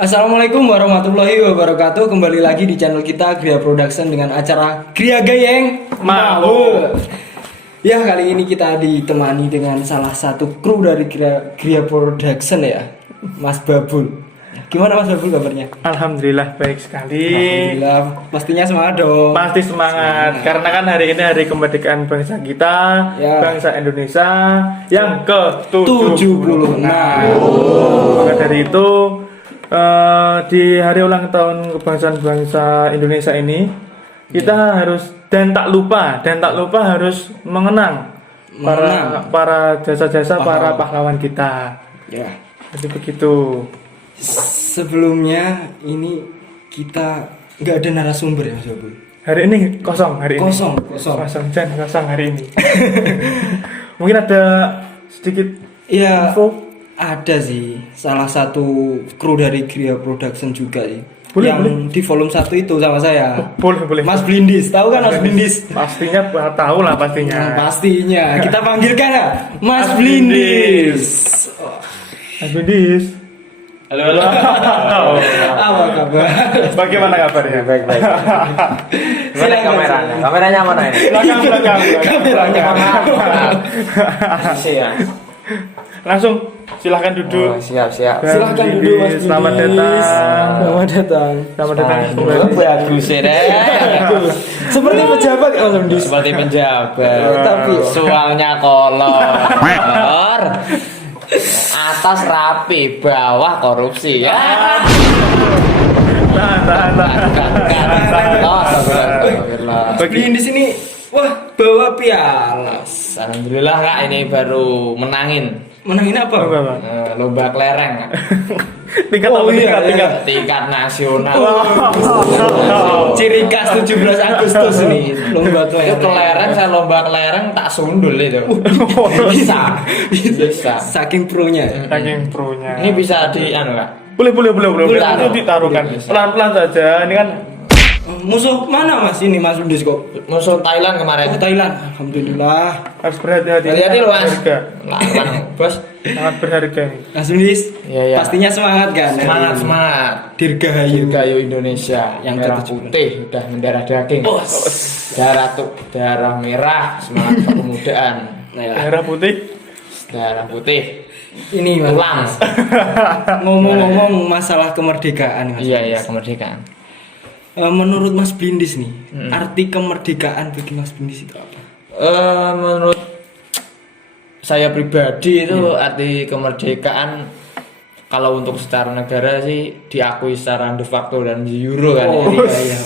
Assalamualaikum warahmatullahi wabarakatuh. Kembali lagi di channel kita Gria Production dengan acara Gria Gayeng Mau. Ya, kali ini kita ditemani dengan salah satu kru dari Gria Production ya, Mas Babul. Gimana Mas Babul kabarnya? Alhamdulillah baik sekali. Alhamdulillah, pastinya semangat dong. Pasti semangat. Karena kan hari ini hari kemerdekaan bangsa kita, Ya. bangsa Indonesia yang ke-76. Maka dari itu di hari ulang tahun kebangsaan bangsa Indonesia ini kita harus dan tak lupa harus mengenang para jasa-jasa para pahlawan kita. Ya. Jadi begitu. Sebelumnya ini kita nggak ada narasumber ya Mas Babul. Hari ini kosong Kosong. Jangan kosong hari ini. Mungkin ada sedikit Iya, info. ada sih salah satu kru dari Gria Production juga sih. Boleh, yang di volume 1 itu sama saya. Boleh. Mas Blindis, tahu kan Mas Blindis? Pastinya tahu lah pastinya. Pastinya. Kita panggilkan ya Mas Blindis. Mas Blindis. Halo. Apa kabar? Bagaimana kabarnya? Baik. Mana kameranya? Kameranya mana ini? Belakang. Kameranya. Siap. Langsung Silahkan duduk. Siap. silahkan duduk Mas Blindis. Selamat datang. Selamat datang. Bagus ya deh. Seperti pejabat Mas Blindis. Seperti penjabat. Tapi soalnya kolor. Atas rapi, bawah korupsi ya. Tahan. Mas Blindis ini bawa piala. Alhamdulillah Kak, ini baru menangin Menangin apa? lomba kelereng Kak. Tingkat Tingkat nasional. Ciri khas 17 Agustus nih lomba Itu kelereng, saya lomba kelereng tak sundul itu. Bisa. Saking pronya. Saking pro-nya. Ini bisa di anu Kak. Boleh. Taruh. Itu ditaruhkan. Boleh. Pelan-pelan saja. Ini kan Musuh mana Mas ini Mas Blindis kok? Musuh Thailand kemarin. Thailand. Alhamdulillah. harus berhati-hati. Hati-hati loh Mas. Berharga. Lawan Bos. Sangat berharga. Mas Blindis. Iya. Pastinya semangat kan? Semangat. Dirgahayu. Dirgahayu Indonesia Yang merah ke-17. putih udah mendarah daging. Darah merah, semangat kepemudaan. Merah putih. Darah putih. Ini Mas. Tulang. Ngomong-ngomong masalah kemerdekaan Mas. Iya, kemerdekaan. Menurut Mas Blindis nih, arti kemerdekaan bagi Mas Blindis itu apa? Menurut saya pribadi itu arti kemerdekaan kalau untuk secara negara sih diakui secara de facto dan de jure kan. Iya.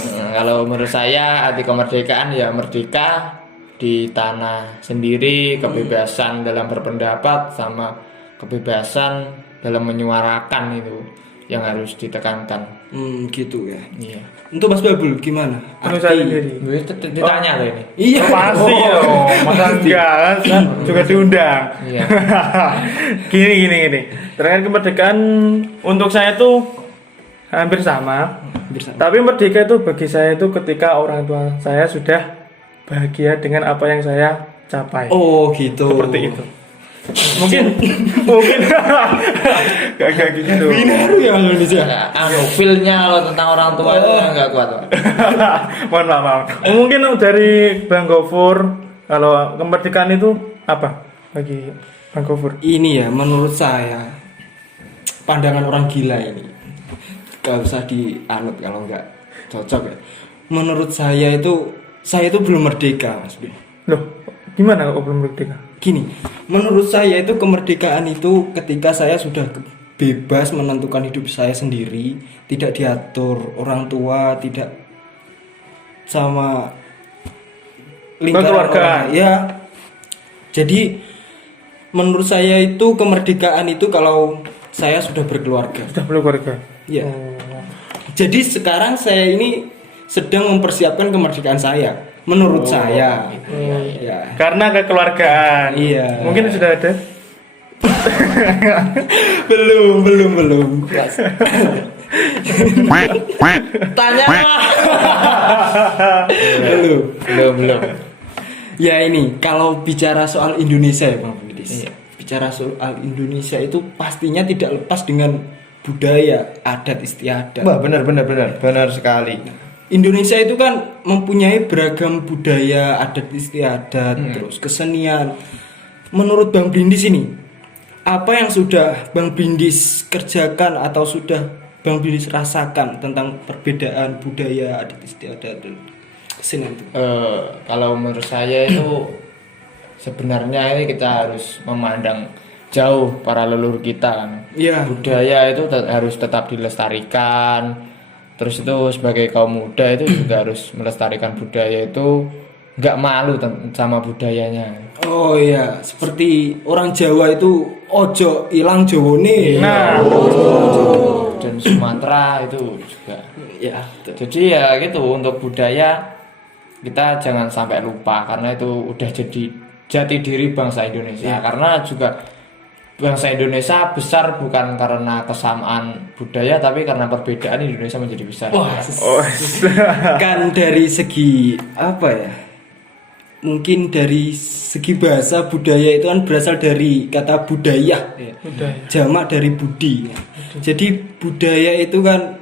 Kalau menurut saya arti kemerdekaan ya merdeka di tanah sendiri, kebebasan dalam berpendapat sama kebebasan dalam menyuarakan itu yang harus ditekankan. Gitu ya. Iya. Untuk Mas Babul gimana? Menurut saya sendiri. Ditanya loh ini. Iya. Pasti dong. Masa enggak kan juga diundang. Iya. Gini. Terkait kemerdekaan untuk saya tuh hampir sama. Tapi merdeka itu bagi saya itu ketika orang tua saya sudah bahagia dengan apa yang saya capai. Oh gitu. Seperti itu. Mungkin gak gitu. Benar ya Mas Blindis ya. Feel-nya kalau tentang orang tua itu nggak kuat Pak. Mohon maaf. Mungkin dari Bang Gofur, kalau kemerdekaan itu apa bagi Bang Gofur? Ini ya menurut saya pandangan orang gila ini. Gak usah dianut kalau nggak cocok ya. Menurut saya itu belum merdeka Mas Blindis. Loh, gimana kok belum merdeka? Gini, menurut saya itu kemerdekaan itu ketika saya sudah bebas menentukan hidup saya sendiri, tidak diatur orang tua, tidak sama lingkaran Keluarga. orang. Ya. Jadi menurut saya itu kemerdekaan itu kalau saya sudah berkeluarga. Sudah belum keluarga? Ya. Jadi sekarang saya ini sedang mempersiapkan kemerdekaan saya. Menurut saya. Ya. Karena kekeluargaan. Iya. Mungkin sudah ada. belum. Tanya. Belum. Ya ini kalau bicara soal Indonesia ya Bang Bidis. Iya. Bicara soal Indonesia itu pastinya tidak lepas dengan budaya, adat istiadat. Wah, benar sekali. Indonesia itu kan mempunyai beragam budaya, adat istiadat, terus kesenian. Menurut Bang Brindis ini, apa yang sudah Bang Brindis kerjakan atau sudah Bang Brindis rasakan tentang perbedaan budaya, adat istiadat dan kesenian itu? Kalau menurut saya itu sebenarnya ini kita harus memandang jauh para leluhur kita kan. Iya. Budaya itu harus tetap dilestarikan. Terus itu sebagai kaum muda itu juga harus melestarikan budaya itu, nggak malu sama budayanya. Oh iya, seperti orang Jawa itu ojo ilang Jawone. Nah, Dan Sumatera itu juga. Ya. Jadi ya gitu, untuk budaya kita jangan sampai lupa karena itu udah jadi jati diri bangsa Indonesia. Karena juga bangsa Indonesia besar bukan karena kesamaan budaya tapi karena perbedaan Indonesia menjadi besar. Wah, oh, kan dari segi apa ya? Mungkin dari segi bahasa budaya itu kan berasal dari kata budaya, ya. budaya. Jamak dari budi. Jadi budaya itu kan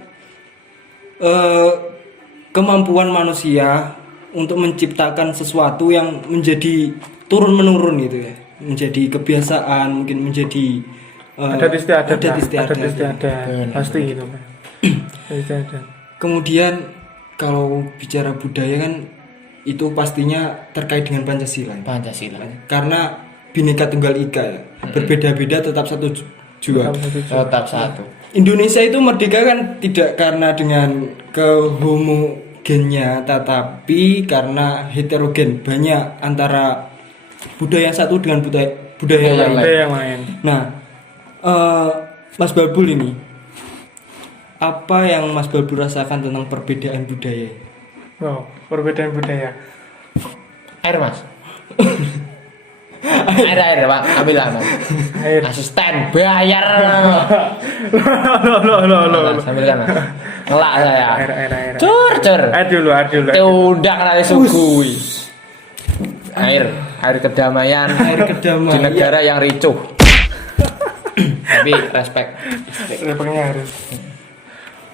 kemampuan manusia untuk menciptakan sesuatu yang menjadi turun menurun gitu ya, menjadi kebiasaan, mungkin menjadi Adat istiadat. adat istiadat. Pasti gitu kan. Adat istiadat. Kemudian kalau bicara budaya kan itu pastinya terkait dengan Pancasila. Pancasila. Karena Bhinneka Tunggal Ika ya. Berbeda-beda tetap satu jua. Tetap satu. Indonesia itu merdeka kan tidak karena dengan kehomogennya, tetapi karena heterogen, banyak antara budaya yang satu dengan budaya yang lain. Budaya yang lain. Nah, Mas Babul ini, apa yang Mas Babul rasakan tentang perbedaan budaya? Wow, perbedaan budaya. Air mas. air pak, ambil mas. Air. Asisten bayar. Loh. Sambil kan mas. Ngelak saya. Air. Cur. Air dulu. Undang dari sugui. Air kedamaian. Air kedamaian. Di negara yang ricuh. Tapi respect. Respectnya harus.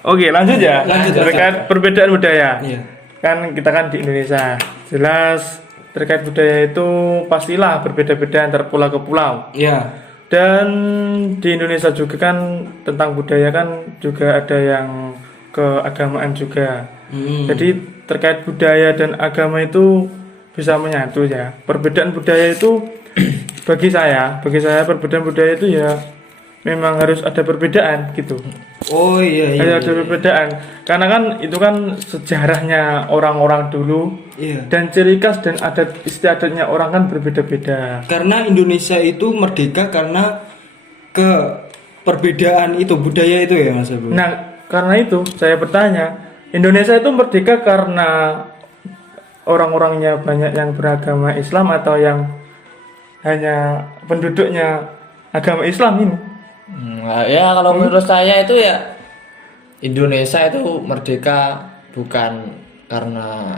Oke, lanjut ya. Terkait perbedaan budaya. Iya. Kan kita kan di Indonesia, jelas terkait budaya itu pastilah berbeda-beda antar pulau ke pulau. Ya. Dan di Indonesia juga kan tentang budaya kan juga ada yang keagamaan juga. Jadi terkait budaya dan agama itu bisa menyatu ya. Perbedaan budaya itu bagi saya perbedaan budaya itu ya memang harus ada perbedaan gitu. Oh iya. Ada perbedaan karena kan itu kan sejarahnya orang-orang dulu. Iya. Dan ciri khas dan adat istiadatnya orang kan berbeda-beda. Karena Indonesia itu merdeka karena ke perbedaan itu budaya itu ya Mas Abul. Nah, karena itu saya bertanya, Indonesia itu merdeka karena orang-orangnya banyak yang beragama Islam atau yang hanya penduduknya agama Islam ini? Ya kalau menurut saya itu ya Indonesia itu merdeka bukan karena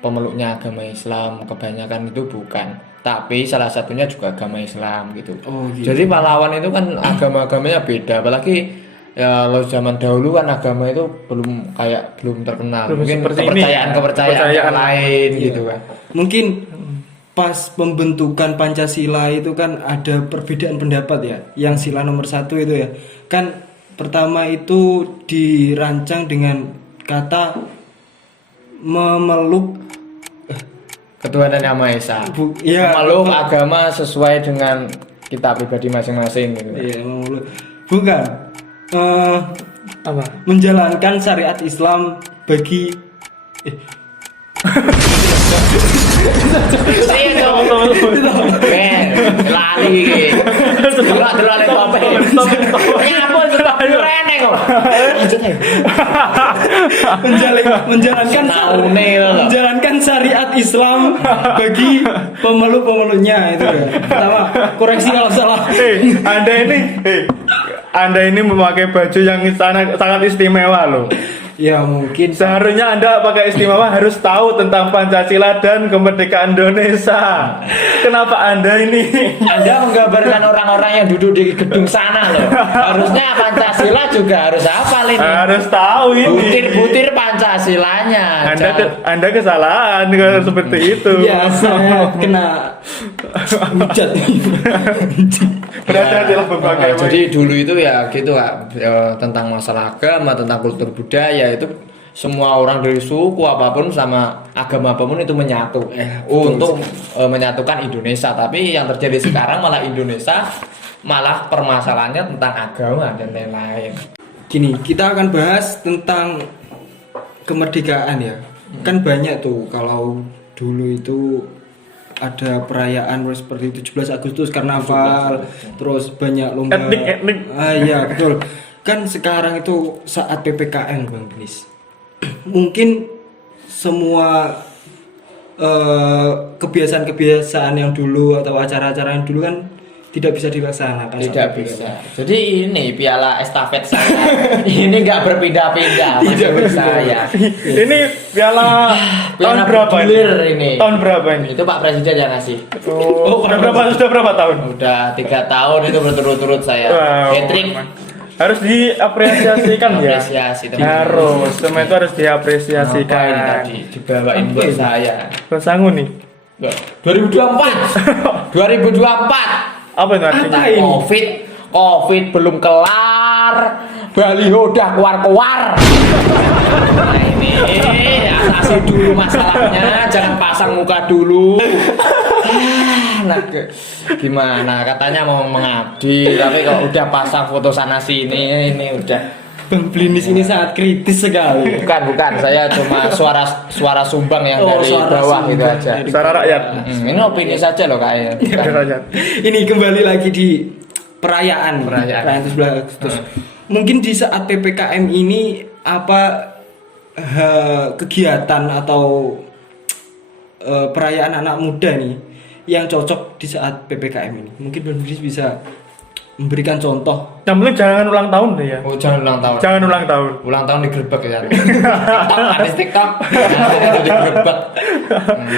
pemeluknya agama Islam, kebanyakan itu bukan, tapi salah satunya juga agama Islam gitu. Oh, gitu. Jadi pahlawan itu kan agama-agamanya beda, apalagi ya kalau zaman dahulu kan agama itu belum terkenal, mungkin kepercayaan lain gitu kan. Mungkin pas pembentukan Pancasila itu kan ada perbedaan pendapat ya. Yang sila nomor 1 itu ya. Kan pertama itu dirancang dengan kata memeluk Ketuhanan Yang Maha Esa. memeluk agama sesuai dengan kita pribadi masing-masing gitu. Iya, memeluk. Bukan. Apa? Menjalankan syariat Islam bagi Iya dong. Lali iki. Delok topik. Nyapa stop rene kok. menjalankan syariat Islam bagi pemeluk-pemeluknya itu ya. Pertama, koreksi kalau salah. Anda ini memakai baju yang sangat istimewa loh. Ya mungkin Seharusnya Anda pakai istimewa harus tahu tentang Pancasila dan kemerdekaan Indonesia. Kenapa Anda ini? Anda menggambarkan orang-orang yang duduk di gedung sana loh. Harusnya Pancasila juga harus hafal ini. Harus tahu ini. Butir-butir Pancasilanya. Anda kesalahan kalau seperti itu. ya saya kena hujat. Berhati-hatilah berbagai Jadi dulu itu ya gitu Kak, tentang masalah agama, tentang kultur budaya itu semua orang dari suku apapun sama agama apapun itu menyatu untuk menyatukan Indonesia. Tapi yang terjadi sekarang malah Indonesia malah permasalahannya tentang agama dan lain-lain. Gini, kita akan bahas tentang kemerdekaan ya. Kan banyak tuh kalau dulu itu ada perayaan seperti 17 Agustus karnaval, terus banyak lomba Etnik. Ah iya, betul. Kan sekarang itu saat PPKM Bang Denis. Mungkin semua kebiasaan-kebiasaan yang dulu atau acara-acara yang dulu kan tidak bisa dilaksanakan. Tidak saat bisa. PPKM. Jadi ini piala estafet saya. Ini nggak berpindah-pindah Tidak masih saya. Ini piala tahun berapa bergilir ini? Tahun berapa ini? Itu Pak Presiden yang ngasih. Oh, sudah berapa tahun? Udah 3 tahun itu berturut-turut saya. Wow. Hat-trick. Harus diapresiasikan ya. Apresiasi teman. Harus, semua itu harus Apa ini diapresiasikan. tadi dibawain buat saya. Bang Sangu nih. 2024. 2024. Apa itu artinya? Apa ini? Covid belum kelar. Baliho udah keluar-keluar. Nah, ini atasi dulu masalahnya, jangan pasang muka dulu. Nah, gimana? Katanya mau mengabdi, tapi kalau udah pasang foto sana sini, ini udah. Bang Blinis ini sangat kritis sekali. Bukan, saya cuma suara sumbang yang dari suara bawah gitu sumbang. aja. Suara rakyat. Ini opini saja loh kayaknya. Bukan. Suara rakyat. Ini kembali lagi di perayaan 17 Agustus. Mungkin di saat PPKM ini apa kegiatan atau perayaan anak muda nih yang cocok di saat PPKM ini? Mungkin Bang Blinis bisa memberikan contoh. Yang penting jangan ulang tahun deh ya. Oh, jangan ulang tahun. Jangan ulang tahun. Ulang tahun digerebek ya. TikTok, ada TikTok. Itu digerebek.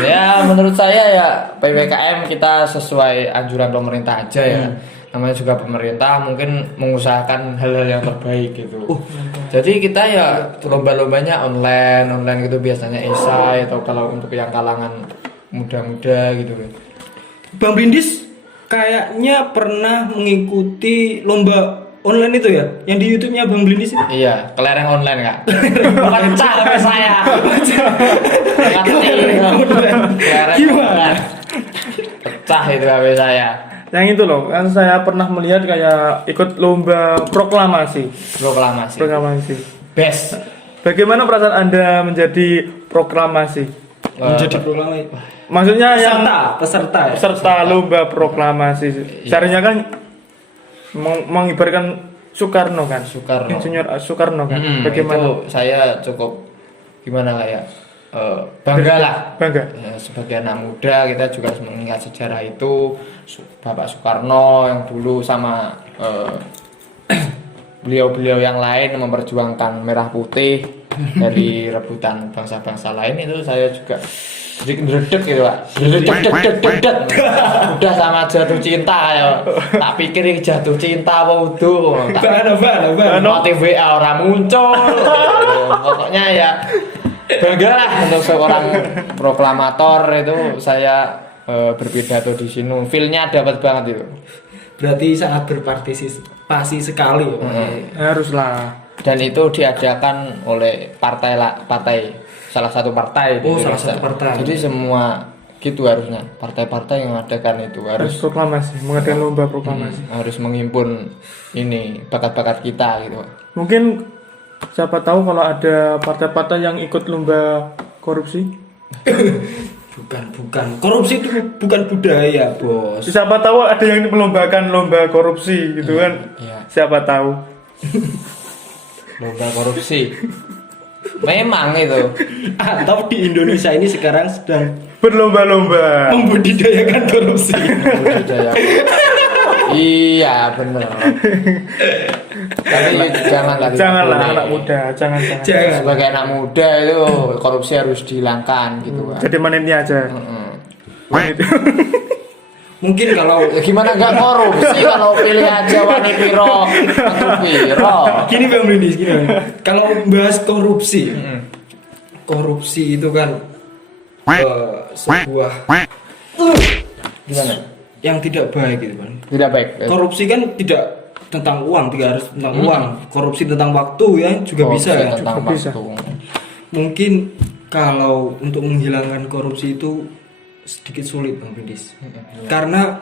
Ya, menurut saya ya PPKM kita sesuai anjuran pemerintah aja ya. Namanya juga pemerintah mungkin mengusahakan hal-hal yang terbaik gitu. Jadi kita ya lomba-lombanya online gitu biasanya esai atau kalau untuk yang kalangan muda-muda gitu. Bang Blinis kayaknya pernah mengikuti lomba online itu ya, yang di YouTube-nya Bang Blinis itu. Iya, kelereng online Kak. Pecah HP saya. Gimana? Pecah itu HP saya. Yang itu loh, kan saya pernah melihat kayak ikut lomba proklamasi. Proklamasi. Best. Bagaimana perasaan Anda menjadi proklamasi? Menjadi proklamasi. Maksudnya yang peserta ya? peserta lomba proklamasi. Seharusnya kan mengibarkan Soekarno kan. Soekarno. Insinyur Soekarno kan. Bagaimana? Itu saya cukup gimana kayak bangga lah. Bangga. Ya, sebagai anak muda kita juga harus mengingat sejarah itu Bapak Soekarno yang dulu sama beliau-beliau yang lain memperjuangkan merah putih dari rebutan bangsa-bangsa lain. Itu saya juga sedikit meredek gitu Pak. Udah sama jatuh cinta ya. Tak pikir ini jatuh cinta apa uduh. Motif WA orang muncul. Pokoknya ya bangga lah untuk seorang proklamator itu saya berpidato di sini. Feel-nya dapat banget itu. Berarti sangat berpartisipasi sekali ya. Haruslah. Dan itu diadakan oleh partai salah satu partai di salah Indonesia. satu partai. Jadi semua gitu harusnya partai-partai yang mengadakan itu Harus harus proklamasi, mengadakan lomba proklamasi. harus menghimpun ini bakat-bakat kita gitu. Mungkin siapa tahu kalau ada partai-partai yang ikut lomba korupsi. Bukan. Korupsi itu bukan budaya, Bos. Siapa tahu ada yang melombakan lomba korupsi gitu kan. Iya. Siapa tahu. Lomba korupsi. Memang itu. Atau di Indonesia ini sekarang sedang Berlomba-lomba. membudidayakan korupsi. Budidaya. Iya bener. Tapi janganlah. Janganlah boleh. anak muda, jangan. Sebagai anak muda itu korupsi harus dihilangkan gitu kan. Jadi meniti aja. Meniti. Mungkin kalau Ya gimana nggak korupsi kalau pilih aja wani piro metu piro. gini Bang Brindis, gini. Kalau bahas korupsi, korupsi itu kan sebuah Gimana? yang tidak baik gitu Bang. Tidak baik. Korupsi kan tidak tentang uang, tidak harus tentang uang. Korupsi tentang waktu ya juga Korupsi bisa ya. tentang Juga bisa. waktu. Mungkin kalau untuk menghilangkan korupsi itu sedikit sulit Bang Brindis. Karena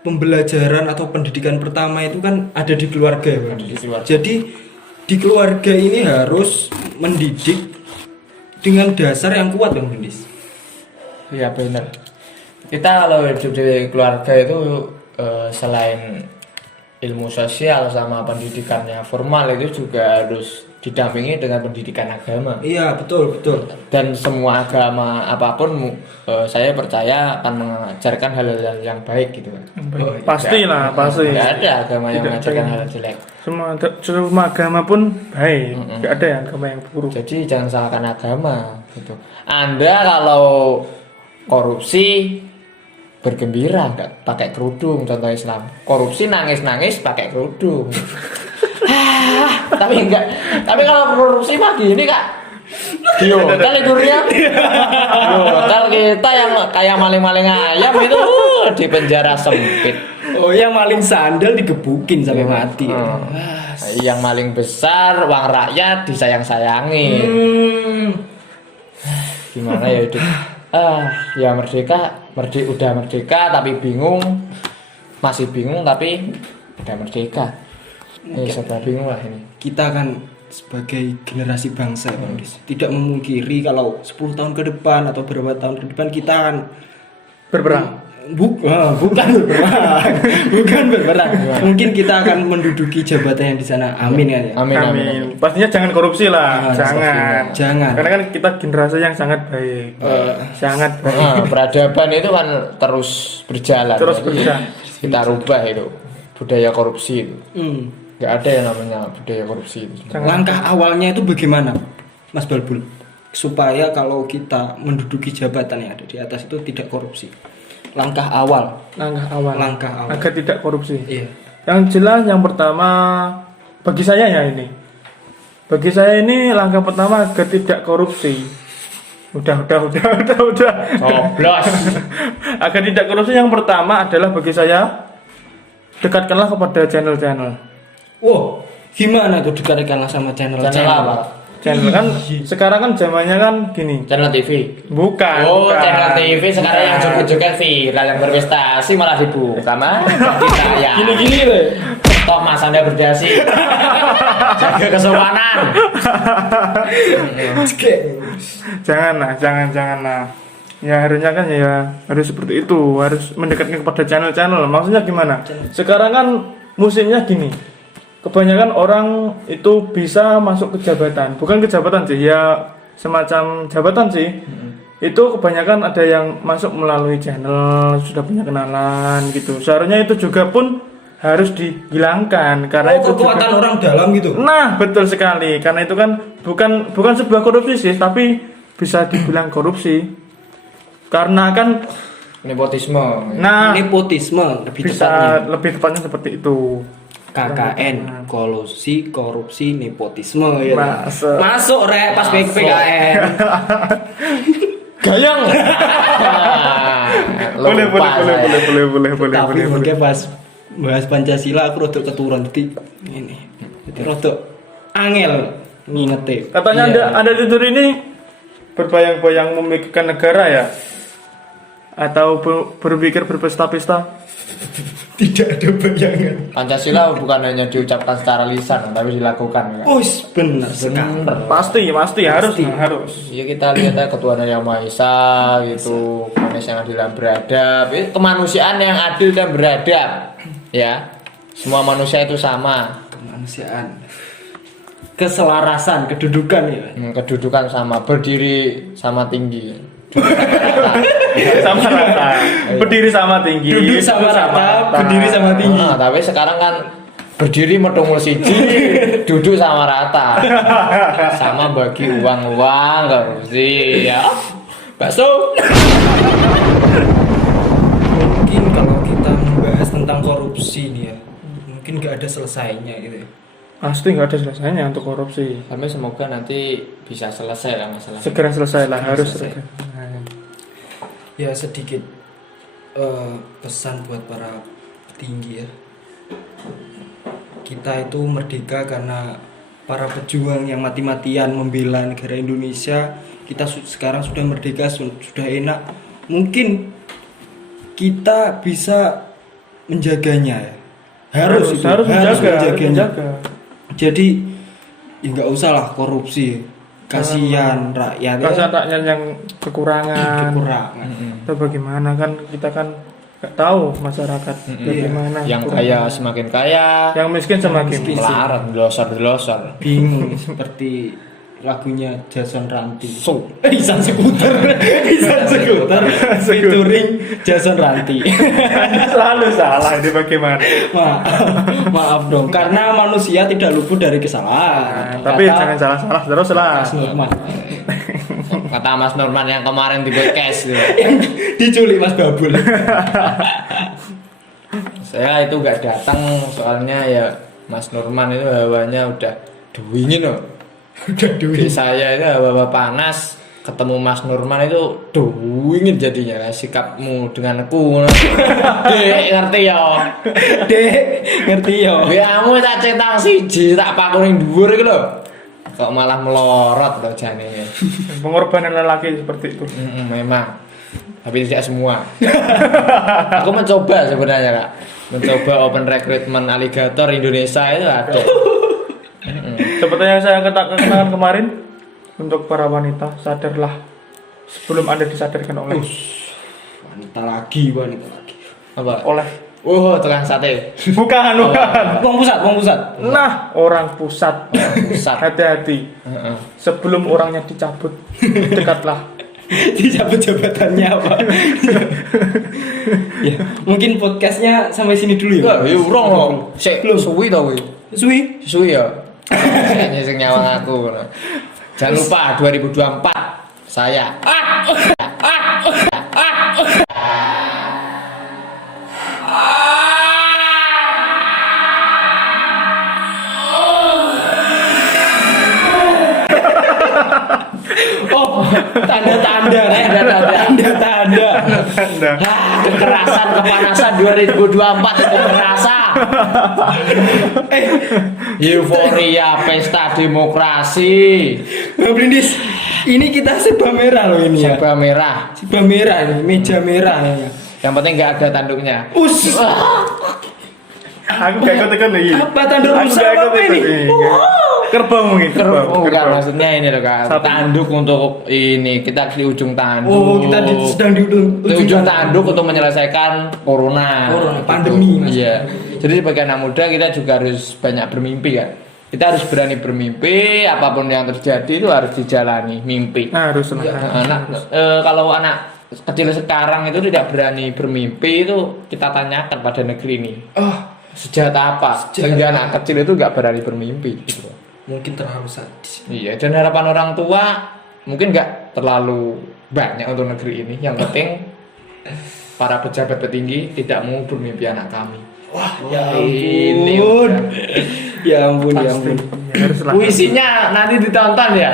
pembelajaran atau pendidikan pertama itu kan ada di keluarga ya Bang. Di keluarga. Jadi di keluarga ini harus mendidik dengan dasar yang kuat Bang Brindis. Iya benar. Kita kalau hidup di keluarga itu selain ilmu sosial sama pendidikannya formal itu juga harus didampingi dengan pendidikan agama. Iya betul. Dan semua agama apapun saya percaya akan mengajarkan hal-hal yang baik gitu kan. Pastilah, pasti. Tidak ada agama yang Tidak mengajarkan ada. hal jelek. Semua agama pun baik. Tidak ada yang agama yang buruk. Jadi jangan salahkan agama gitu. Anda kalau korupsi bergembira nggak pakai kerudung, contoh Islam. Korupsi nangis-nangis pakai kerudung. Tapi enggak. Tapi kalau korupsi mah gini Kak. Di hotel tidurnya. Di hotel kita yang kayak maling-maling ayam itu di penjara sempit. Oh yang maling sandal digebukin sampai mati. Yang maling besar uang rakyat disayang-sayangi. Gimana ya hidup? Ya udah merdeka tapi bingung. Masih bingung tapi udah merdeka. Serba bingung lah ini. Kita kan sebagai generasi bangsa Bang Brindis, tidak memungkiri kalau 10 tahun ke depan atau berapa tahun ke depan kita akan Berperang. bukan berperang. Bukan berperang. Mungkin kita akan menduduki jabatan yang di sana. Amin kan ya. Amin. Pastinya jangan korupsi lah. Jangan. Karena kan kita generasi yang sangat baik. Sangat baik. Peradaban itu kan terus berjalan. Terus Jadi berjalan. kita rubah itu budaya korupsi itu. Hmm. Nggak ada yang namanya budaya korupsi itu. Langkah awalnya itu bagaimana, Mas Balbul? Supaya kalau kita menduduki jabatan yang ada di atas itu tidak korupsi. Langkah awal. Agar tidak korupsi. Iya. Yang jelas yang pertama bagi saya ya ini. Bagi saya ini langkah pertama agar tidak korupsi. Udah. Coblos. Agar tidak korupsi yang pertama adalah bagi saya dekatkanlah kepada channel-channel. Wow, gimana tuh dekatkanlah sama channel Channel apa? Channel kan sekarang kan zamannya kan gini. Channel TV. Bukan. Channel TV sekarang yang joget-joget viral yang berprestasi malah dibuka mah. Kita Gini loh. Toh Mas Anda berdasi. Jaga kesopanan. Janganlah. Ya harusnya kan ya harus seperti itu, harus mendekatkan kepada channel-channel. Maksudnya gimana? Sekarang kan musimnya gini. Kebanyakan orang itu bisa masuk ke jabatan, bukan ke jabatan sih, ya semacam jabatan sih. Itu kebanyakan ada yang masuk melalui channel, sudah punya kenalan gitu. Seharusnya itu juga pun harus dihilangkan karena itu kekuatan juga, orang dalam gitu. Nah, betul sekali. Karena itu kan bukan sebuah korupsi sih, tapi bisa dibilang korupsi. Karena kan Nepotisme. Nepotisme lebih bisa tepatnya. lebih tepatnya seperti itu. KKN, kolusi, korupsi, nepotisme ya. Masuk Rek pas PKN. Gayang. boleh. Tapi mungkin pas bahas Pancasila aku rodok keturun jadi ini. Jadi rodok angel ngingete. Katanya Iya. Anda tidur ini berbayang-bayang memikirkan negara ya? Atau berpikir berpesta-pesta? Tidak ada bayangan. Pancasila bukan hanya diucapkan secara lisan tapi dilakukan kan? Oh, benar sekali. Pasti harus. Ya kita lihat aja ketuhanan yang Maha Esa gitu, kemanusiaan yang adil dan beradab, kemanusiaan yang adil dan beradab, ya. Semua manusia itu sama, Kemanusiaan. Keselarasan, kedudukan ya. kedudukan sama, berdiri sama tinggi. Sama rata. Berdiri sama tinggi. Duduk sama rata, berdiri sama tinggi. Tapi sekarang kan berdiri medungul siji, duduk sama rata. Sama bagi uang-uang korupsi ya. Bakso. Mungkin kalau kita membahas tentang korupsi nih ya, mungkin nggak ada selesainya gitu ya. Pasti nggak ada selesainya untuk korupsi. Tapi semoga nanti bisa selesai lah masalah. Segera selesai lah, harus selesai. segera. Ya sedikit pesan buat para petinggi ya. Kita itu merdeka karena para pejuang yang mati-matian membela negara Indonesia. Kita sekarang sudah merdeka, sudah enak. Mungkin kita bisa menjaganya ya. Harus menjaganya. Jadi ya nggak usah lah korupsi. Kasihan rakyat. Kasihan rakyat yang kekurangan. Itu bagaimana kan kita kan nggak tahu masyarakat bagaimana. Yang kaya semakin kaya, yang miskin semakin melarat, delosor. Bingung seperti lagunya Jason Ranti. Isan skuter featuring Jason Ranti. Selalu salah ini bagaimana? Maaf dong, karena manusia tidak luput dari kesalahan. Tapi jangan salah-salah terus lah. Mas Nurman. Kata Mas Nurman yang kemarin di podcast gitu. Diculik Mas Babul. Saya itu gak datang soalnya ya Mas Nurman itu hawanya udah dingin loh. Di saya itu hawa panas, ketemu Mas Nurman itu dingin jadinya. Sikapmu denganku. Dek ngerti ya. Kamu tak centang siji tak pakuring dhuwur iki lho. Kok malah melorot loh jane. Pengorbanan lelaki seperti itu. Memang. Tapi tidak semua. Aku mencoba sebenarnya Kak. Mencoba open recruitment alligator Indonesia itu ada. Seperti yang saya katakan kemarin, untuk para wanita, sadarlah sebelum Anda disadarkan oleh Wanita lagi. Apa? Oleh tukang sate. bukan. Wong pusat. Nah, orang pusat. Pusat. Hati-hati. Sebelum orangnya dicabut, dekatlah. Dicabut jabatannya apa? Ya, mungkin podcastnya sampai sini dulu ya. Ya urung loh. Sik belum suwi to kuwi. Suwi ya. Saya sing nyawang aku. Jangan lupa 2024 saya. Oh, tanda-tanda. Kekerasan kepanasan 2024 itu terasa. Euforia pesta demokrasi. Bang Brindis, ini kita serba merah loh ini ya. Serba merah. Serba merah ini, meja merah ya. Yang penting nggak ada tanduknya. Aku gak ikut lagi. Apa tanduk rusak apa ini? Kerbau mungkin. Bukan maksudnya ini loh kan. Tanduk untuk ini kita di ujung tanduk. Oh, kita sedang di ujung tanduk untuk menyelesaikan corona pandemi. Iya. Jadi sebagai anak muda kita juga harus banyak bermimpi kan. Kita harus berani bermimpi, apapun yang terjadi itu harus dijalani mimpi. Harus lah. Kalau anak kecil sekarang itu tidak berani bermimpi itu kita tanyakan pada negeri ini. Sejak apa? Sehingga anak kecil itu nggak berani bermimpi. Gitu. Mungkin terlalu sadis. Iya, dan harapan orang tua mungkin nggak terlalu banyak untuk negeri ini. Yang penting para pejabat petinggi tidak mau bermimpi anak kami. Wah, ini ya ampun. Puisinya nanti ditonton ya.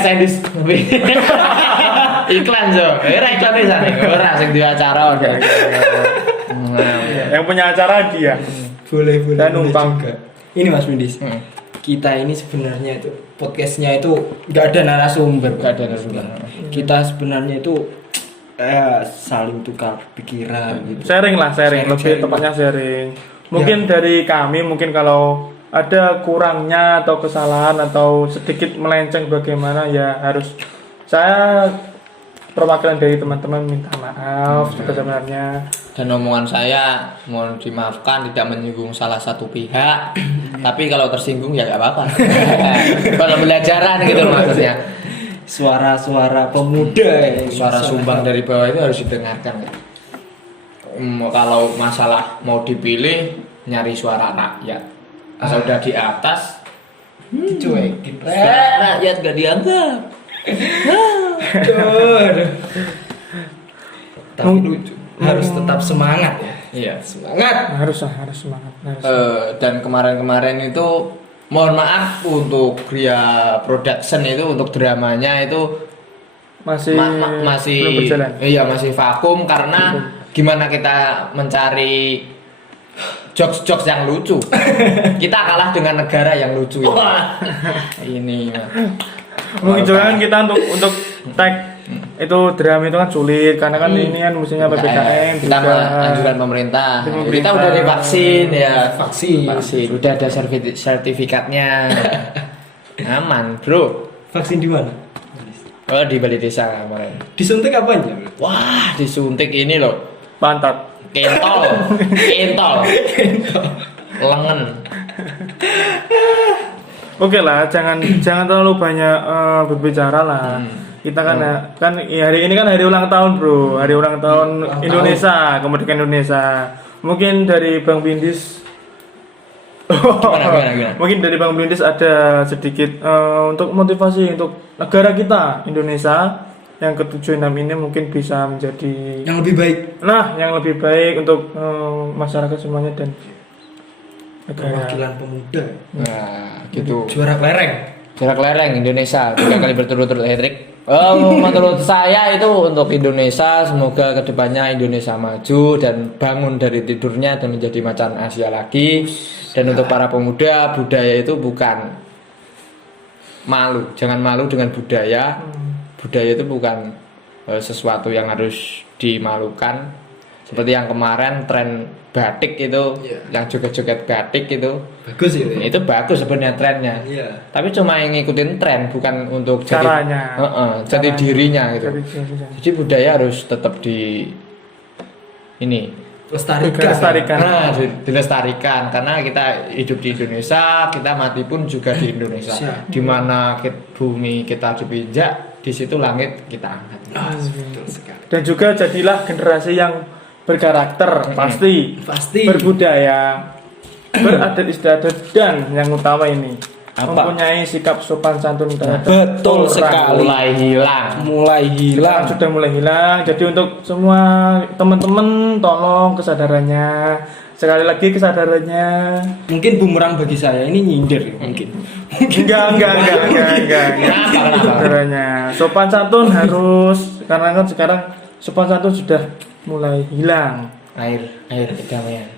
Sendis iklan jo. Iklan di sana. Orang sing di acara udah. Yang punya acara dia. Boleh. Dan numpang. Juga. Ini Mas Windis. Kita ini sebenarnya itu podcastnya itu nggak ada narasumber. Kita sebenarnya itu saling tukar pikiran gitu. Sharing, lebih tepatnya sharing. Mungkin dari kami, mungkin kalau ada kurangnya atau kesalahan atau sedikit melenceng bagaimana ya harus saya perwakilan dari teman-teman minta maaf sebenarnya. Dan omongan saya mohon dimaafkan tidak menyinggung salah satu pihak. Tapi kalau tersinggung ya nggak apa-apa. Kalau pembelajaran gitu maksudnya. suara-suara pemuda ya. Suara sumbang dari bawah itu harus didengarkan ya. Kalau masalah mau dipilih nyari suara rakyat. Asal udah di atas Dicuekin. rakyat gak dianggap. Aduh. Tapi lucu. Harus tetap semangat ya. Iya. Semangat. Harus semangat. Harus. Dan kemarin-kemarin itu mohon maaf untuk Gria Production itu untuk dramanya itu Masih masih belum berjalan. iya masih vakum karena gimana kita mencari jokes-jokes yang lucu. Kita kalah dengan negara yang lucu ini. Ini Mungkin juga kan kita untuk tag itu drama itu kan sulit karena kan ini kan musimnya PPKM kita juga. anjuran pemerintah. Pemerintah. Kita udah divaksin ya. Vaksin. Udah ada sertifikatnya. Aman, Bro. Vaksin di mana? Oh, di Balai Desa kemarin. Disuntik apanya? Wah, disuntik ini loh. Pantat. Kentol. Lengan. Oke lah, jangan terlalu banyak berbicara lah. Kita kan hari ini kan hari ulang tahun, Bro. Hari ulang tahun Indonesia, kemerdekaan Indonesia. Mungkin dari Bang Bindis Gimana? Mungkin dari Bang Bindis ada sedikit untuk motivasi untuk negara kita Indonesia yang ke-76 ini mungkin bisa menjadi Yang lebih baik. nah yang lebih baik untuk masyarakat semuanya dan negara. Perwakilan pemuda. Nah, gitu. Juara kelereng. Jarak lereng Indonesia 3 kali berturut-turut hat-trick. Menurut saya itu untuk Indonesia, semoga kedepannya Indonesia maju dan bangun dari tidurnya dan menjadi macan Asia lagi. Dan untuk para pemuda, budaya itu bukan malu, jangan malu dengan budaya. Budaya itu bukan sesuatu yang harus dimalukan. Seperti yang kemarin tren batik itu, yang joget-joget batik itu. Bagus Itu bagus sebenarnya trennya. Iya. Tapi cuma yang ngikutin tren bukan untuk Caranya. jadi dirinya gitu. Jadi dirinya. Jadi budaya harus tetap Dilestarikan. Nah, dilestarikan karena kita hidup di Indonesia, kita mati pun juga di Indonesia. Siap. Di mana bumi kita dipijak, di situ langit kita angkat. Betul sekali. Dan juga jadilah generasi yang berkarakter, pasti berbudaya, beradat istiadat dan yang utama ini mempunyai sikap sopan santun terhadap Betul orang. sekali. Mulai hilang. Sudah mulai hilang. Jadi untuk semua teman-teman tolong kesadarannya. Sekali lagi kesadarannya. Mungkin bumerang bagi saya ini nyindir ya, mungkin. Enggak. Kenapa? Kesadarannya. Sopan santun harus karena kan sekarang sopan santun sudah mulai hilang. Air kedamaian.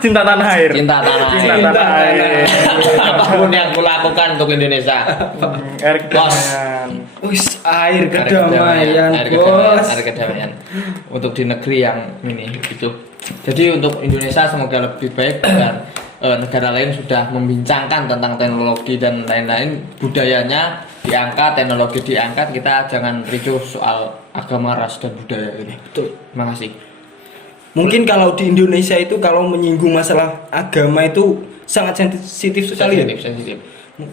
Cinta tanah air. Cinta tanah air. Apapun yang kulakukan untuk Indonesia. Air kedamaian. Wis, air kedamaian, Air bos. kedamaian. Untuk di negeri yang ini itu. Jadi untuk Indonesia semoga lebih baik dan negara lain sudah membincangkan tentang teknologi dan lain-lain, budayanya diangkat, teknologi diangkat, kita jangan ricuh soal agama, ras dan budaya ini. Betul. Terima kasih. Mungkin kalau di Indonesia itu kalau menyinggung masalah agama itu sangat sensitif sekali ya. Sensitif.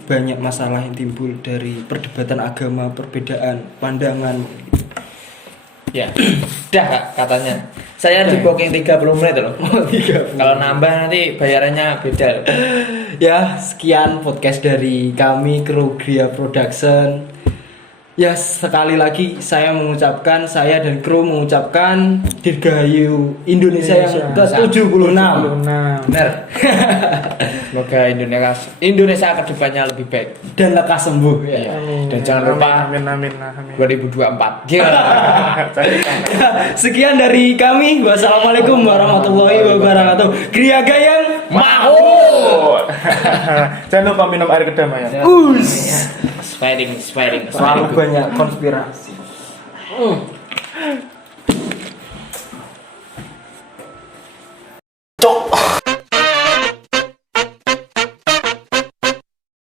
Banyak masalah yang timbul dari perdebatan agama, perbedaan pandangan. Ya, udah Kak, katanya. Saya di booking 30 menit loh. Kalau nambah nanti bayarannya beda loh. Ya, sekian podcast dari kami kru Gria Production. Ya, sekali lagi saya dan kru mengucapkan Dirgahayu Indonesia yang ke-76. Benar. Semoga Indonesia kedepannya lebih baik. Dan lekas sembuh ya. Iya. Dan jangan lupa Amin. 2024. Gila. Sekian dari kami. Wassalamualaikum warahmatullahi wabarakatuh. Gria Gayeng Mahmud. Jangan lupa minum air kedamaian. Swearing. Selalu banyak konspirasi. Cok.